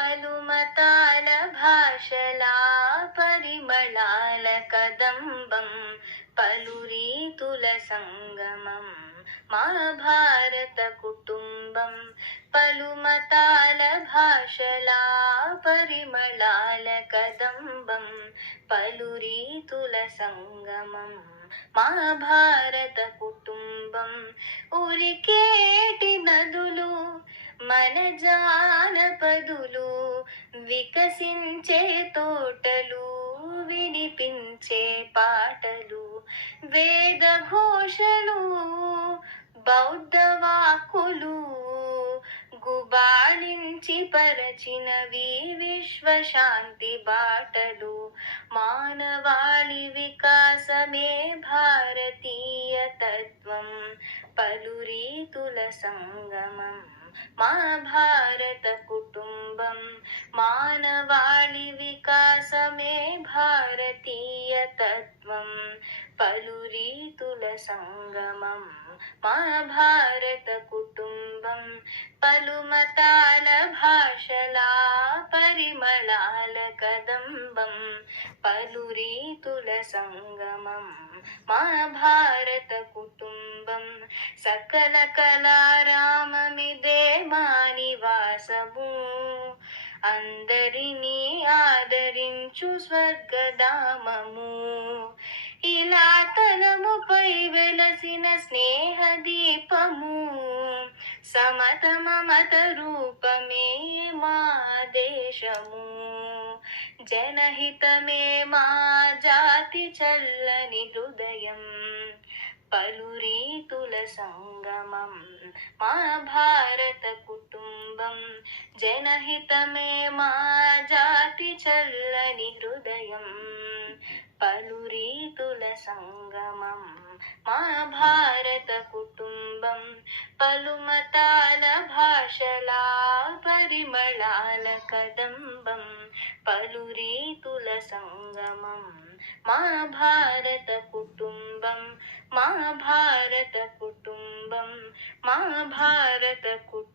పలుమతాల భాషలా పరిమళాల కదంబం పలురీతుల సంగమం మా భారత కుటుంబం. పలుమతాల భాషలా పరిమళాల కదంబం పలురీతుల సంగమం మా భారత కుటుంబం. ఉరికేటి నదులు మన జానపదులు, వికసించే తోటలు, వినిపించే పాటలు, వేద ఘోషలు, బౌద్ధ వాక్కులు, గుబాళించి పరచినవి విశ్వశాంతి బాటలు. మానవాళి వికాసమే భారతీయ తత్వం పలురీతుల సంగమం మా భారత కుటుంబం. మానవాళి వికాసమే భారతీయ తత్వం పలురీతుల సంగమం మా భారత కుటుంబం. పలుమతాల భాషలా పరిమళాల కదంబం పలురీతుల సంగమం మా భారత కుటుంబం. సకల కళారామమిదే మా నివాసము, అందరినీ ఆదరించు స్వర్గధామము. ఇలా తలముపై వెలసిన స్నేహ దీపము, సమత మమత రూపమే మా దేశము. జనహితమే మా జాతి చల్లని హృదయం పలురీతుల సంగమం మా భారత కుటుంబం. జనహితమే మా జాతి చల్లని హృదయం పలురీతుల సంగమం మా భారత కుటుంబం. పలుమతాల భాషలా పరిమళాల కదంబం పలురీతుల సంగమం మా భారత కుటుంబం. మా భారత కుటుంబం. మా భారత కుటుంబం.